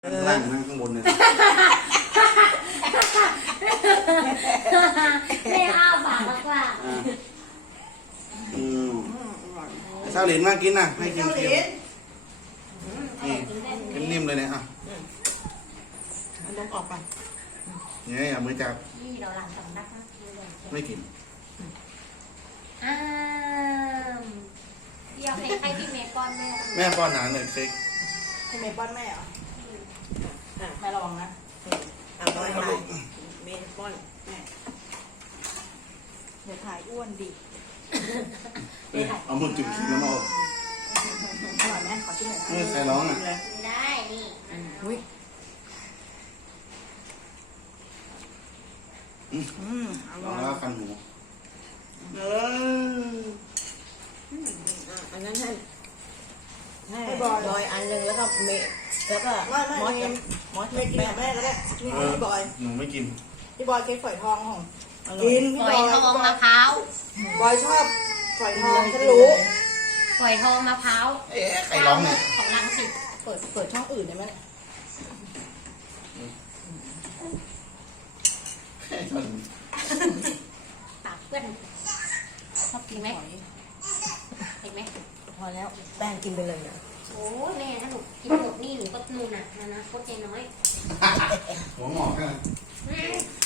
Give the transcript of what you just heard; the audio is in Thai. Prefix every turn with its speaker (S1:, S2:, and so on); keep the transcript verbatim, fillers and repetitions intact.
S1: ข้างล่างนั่งข้างบนเลย
S2: ไม่อ้าปากมากกว่า
S1: อืมเศร้าหลินมากินนะให้กินเค็มนี่นิ่มๆเลยเนี่ยอ่ะ
S3: มันต้องออกไป
S1: เนี่ยอย่ามือจับ
S2: นี่เราหลังสำนักนะ
S1: ไม่กิน
S2: อ้ามเดี๋ยวให้ให้พี่เมย์ก้อนแม่
S1: แม่ป้อนหนาหน่อยเค้ก
S3: ให้เมย์ป้อนแม่เหรออ่ะแม่ระวังนะอ่ะป้อนไปเมย์ป้อนแม่เดี๋ยวถ่ายอ้วนดิ
S1: เอ้ยเอามือจุ่มน้ำเอา
S3: อร่อยไหมขอชิมหน่อยนะ
S1: ไม่ใครร้องอ่ะ
S2: ได้นี่
S3: อุ้ยอืมอ
S1: ร้
S3: ร่
S1: อ
S3: อง ย
S1: แล้วคันหูเออ
S4: อันนั้นให้ให้
S3: ให้บอย
S4: บอยอันหนึ่งแล้วก็เมย์แล้วก็
S3: ไม่ไม่
S4: มอส
S3: เม
S4: กับ
S3: ย์
S4: มอส
S3: เมย์กินกับแม่ก็ได้นี่ให้พี่บอย
S1: หนูไม่กิน
S3: พี่บอยกินฝอยทองของกินพี่
S2: ฝ
S3: บ
S2: อ
S3: อย ย
S2: ทองมะพร้าว
S3: บอยชอบฝอยทองฉันรู้
S2: ฝอยทองมะพร้าว
S1: เอ๊ะใครร้องเนี่ย
S2: ของรังสิต
S3: เปิดเปิดช่องอื่นได้ไหม
S2: ปากเพื่อนชอบกินไหมเห็นไหม
S4: พอแล้วแป้งกินไปเลยนะ
S2: โอ้แม่ถ้าหนูกินหมดนี่หนูก็นูนอ่ะนะนะโคตรใจน้อย
S1: หัวหงอกแค่นั้น